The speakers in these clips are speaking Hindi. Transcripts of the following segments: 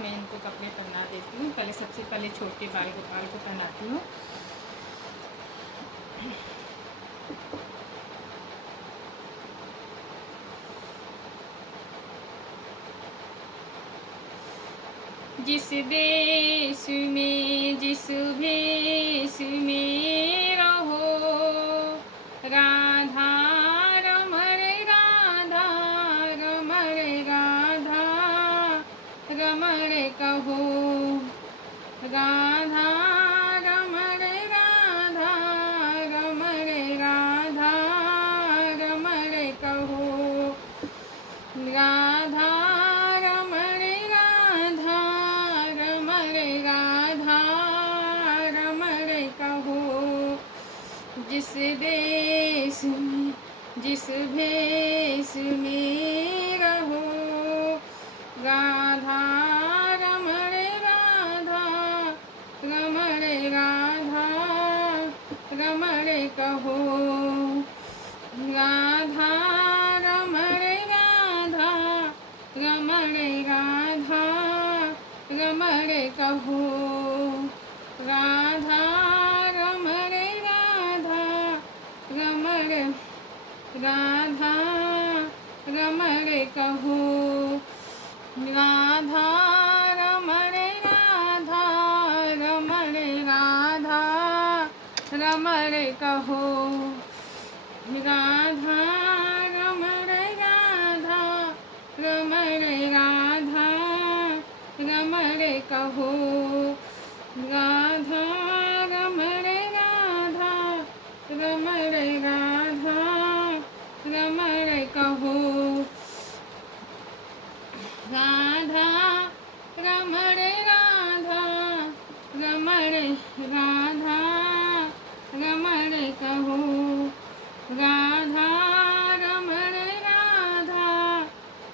मैं इनको कपड़े पहना देती हूँ। पहले सबसे पहले छोटे बाल गोपाल को पहनाती हूँ। जिस देश में जिस भेष में रहो, राधा रमण राधा रमण राधा रमण कहो, राधा रमण राधा रमण राधा रमण कहो, राधा रमण राधा रमण राधा रमण कहो। जिस देश में जिस भेष में रहो, राधा रमण राधा रमण राधा रमण कहो, राधा रमण राधा रमण राधा रमण कहो, राधा रमण राधा रमण राधा रमण कहो, राधा रमण राधा रमण राधा रमण कहो, राधा रमण राधा रमण राधा रमण कहो, राधा रमण राधा रमण राधा रमण कहो, राधा रमण राधा रमण राधा रमण कहो, राधा रमण राधा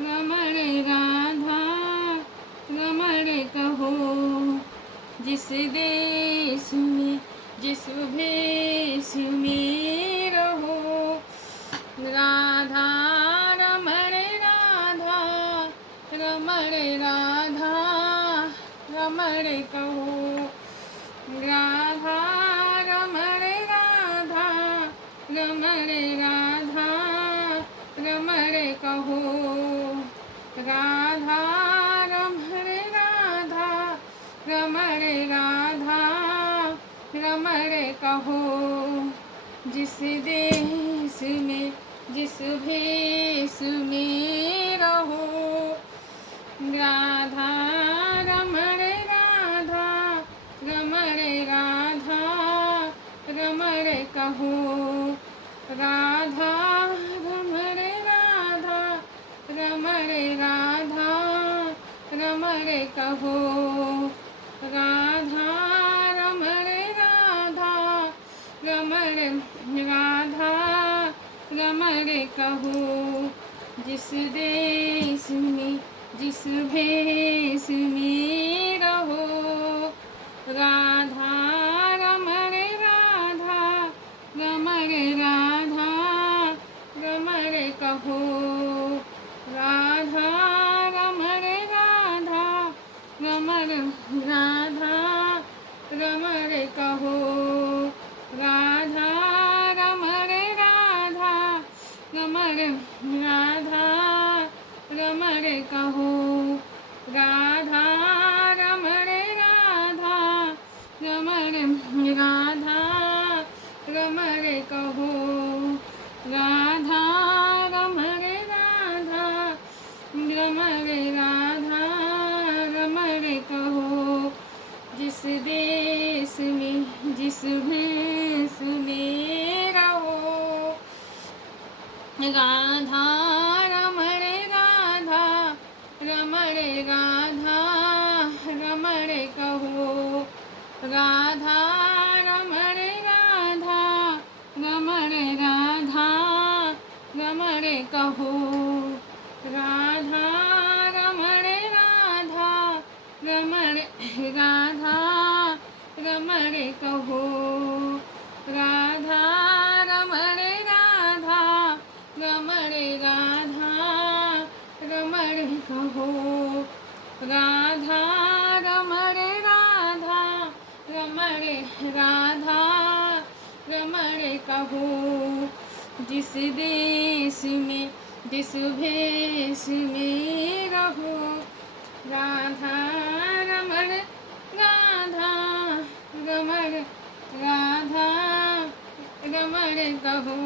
रमण राधा रमण कहो। जिस देश में जिस भेष में रहो, राधा रमण राधा रमण राधा रमण कहो, राधा रमण राधा रमण राधा रमण कहो, राधा रमण राधा रमण राधा रमण कहो। जिस देश में जिस भेष में रहो, राधा रमण राधा रमण राधा रमण कहो, राधा रमण राधा रमण राधा रमण कहो, राधा रमण राधा रमण राधा रमण कहो। जिस देश में जिस भेष में रहो, राधा रमण राधा रमण राधा रमण कहो, राधा रमण राधा रमण राधा रमण कहो, राधा रमण राधा रमण राधा रमण कहो, राधा रमण राधा रमण राधा रमण कहो, राधा रमण राधा रमण राधा रमण कहो। जिस देश में जिस भेष में रहो, राधा रमण राधा रमण राधा रमण कहो, राधा रमण राधा रमण राधा रमण कहो, राधा रमण राधा रमण राधा रमण कहो, राधा रमण राधा रमण राधा रमण कहो, राधा राधा रमण राधा रमण राधा रमण कहो, जिस देश में जिस भेष में रहो, राधा रमण राधा रमण राधा रमण कहो,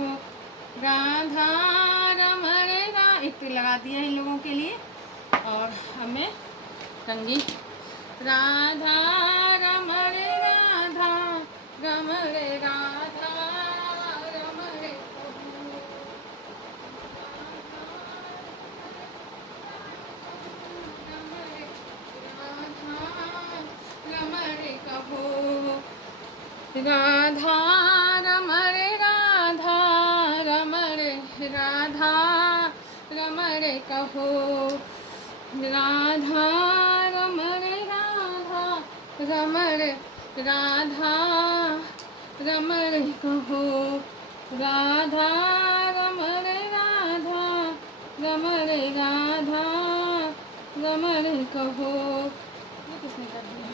राधा रमण एक लगा दिया इन लोगों के लिए। और हमें कंगी राधा रमण राधा रमण राधा रमण कहो, रमण कहो, राधा रमण राधा रमण राधा रमण कहो, राधा रमण राधा रमण राधा रमण कहो, राधा रमण राधा रमण राधा रमण कहो। ये किसने कर दिया?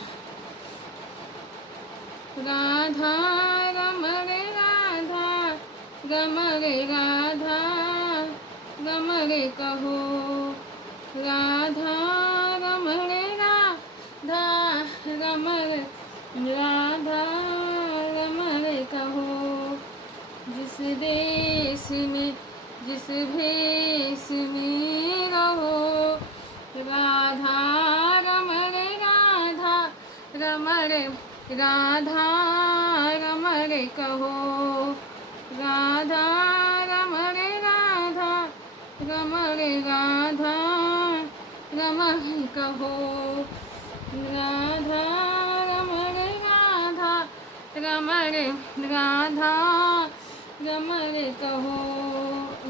राधा रमण राधा रमण राधा रमण कहो, राधा रमण राधा रमण राधा रमण कहो, जिस देश में जिस भेष में रहो, राधा रमण राधा रमण राधा रमण कहो, राधा रमण राधा रमण राधा रमण कहो, राधा रमण राधा रमण राधा रमण कहो,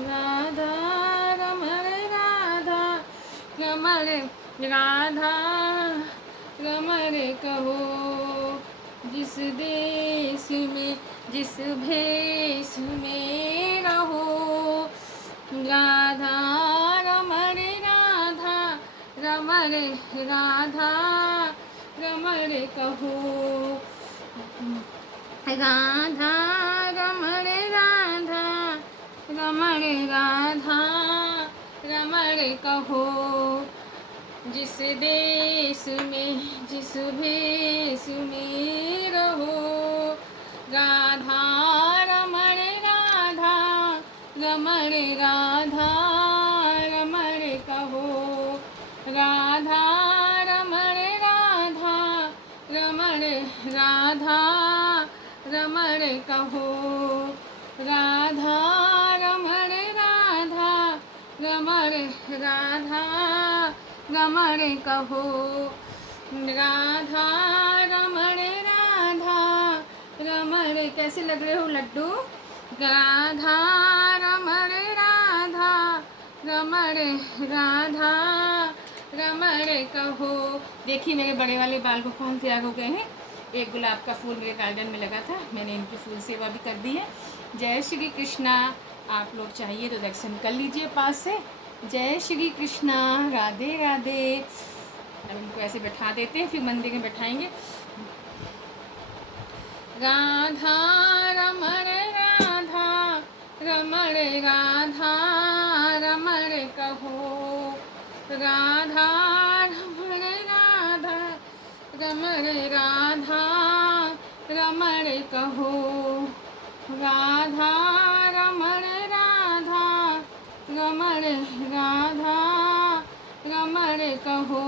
राधा रमण राधा रमण राधा रमण कहो, जिस देश में जिस भेष में रहो, राधा रमण राधा रमण राधा रमण कहो, राधा रमण राधा रमण राधा रमण कहो, जिस देश में जिस भेष में रहो, राधा रमण राधा रमण राधा रमण कहो, राधा रमण राधा रमण राधा रमण कहो, राधा रमण राधा रमण राधा रमण कहो, राधा रमण राधा रमण। कैसे लग रहे हो लड्डू? राधा रमण राधा रमण राधा रमण कहो। देखिए मेरे बड़े वाले बाल गोपाल तैयार हो गए हैं। एक गुलाब का फूल मेरे गार्डन में लगा था, मैंने इनकी फूल सेवा भी कर दी है। जय श्री कृष्णा। आप लोग चाहिए तो दर्शन कर लीजिए पास से। जय श्री कृष्णा, राधे राधे। अब इनको ऐसे बैठा देते हैं, फिर मंदिर में बैठाएंगे। राधा रमण राधा रमण राधा रमण कहो, राधा रमण राधा रमण राधा रमण कहो, राधा रमण राधा रमण राधा रमण कहो,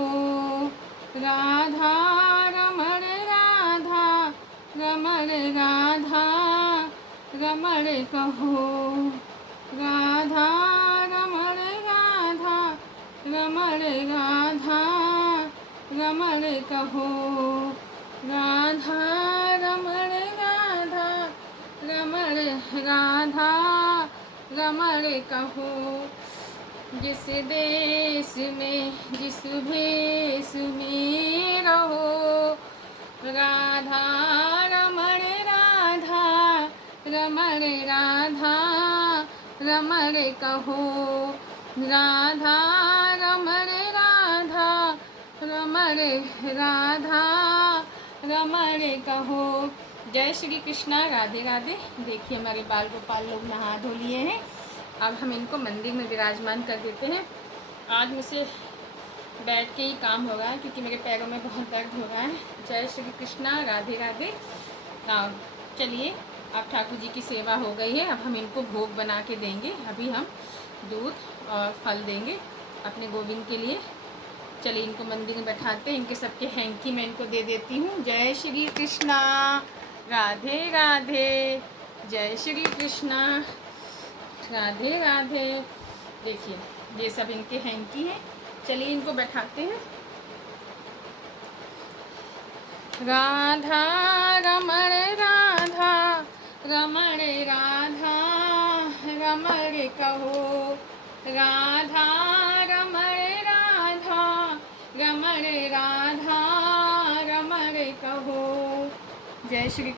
राधा रमण राधा रमण राधा रमण कहो, राधा रमण राधा रमण राधा रमण कहो, राधा रमण राधा रमण राधा रमण कहो। जिस देश में जिस भेष में रहो, राधा रमण राधा रमण राधा रमण कहो, राधा रमण राधा रमण रमण राधा रमण कहो। जय श्री कृष्णा, राधे राधे। देखिए हमारे बाल गोपाल लोग नहा धो लिए हैं। अब हम इनको मंदिर में विराजमान कर देते हैं। आज मुझसे बैठ के ही काम हो रहा है क्योंकि मेरे पैरों में बहुत दर्द हो रहा है। जय श्री कृष्णा, राधे राधे। चलिए, अब ठाकुर जी की सेवा हो गई है। अब हम इनको भोग बना के देंगे। अभी हम दूध और फल देंगे अपने गोविंद के लिए। चलिए इनको मंदिर में बैठाते हैं। इनके सबके हैंकी मैं इनको दे देती हूँ। जय श्री कृष्णा, राधे राधे। जय श्री कृष्णा, राधे राधे। देखिए ये सब इनके हैंकी हैं। चलिए इनको बैठाते हैं। राधा रमण राधा रमण राधा रमण कहो। राधा रमण राधा रमण राधा रमण कहो। जय श्री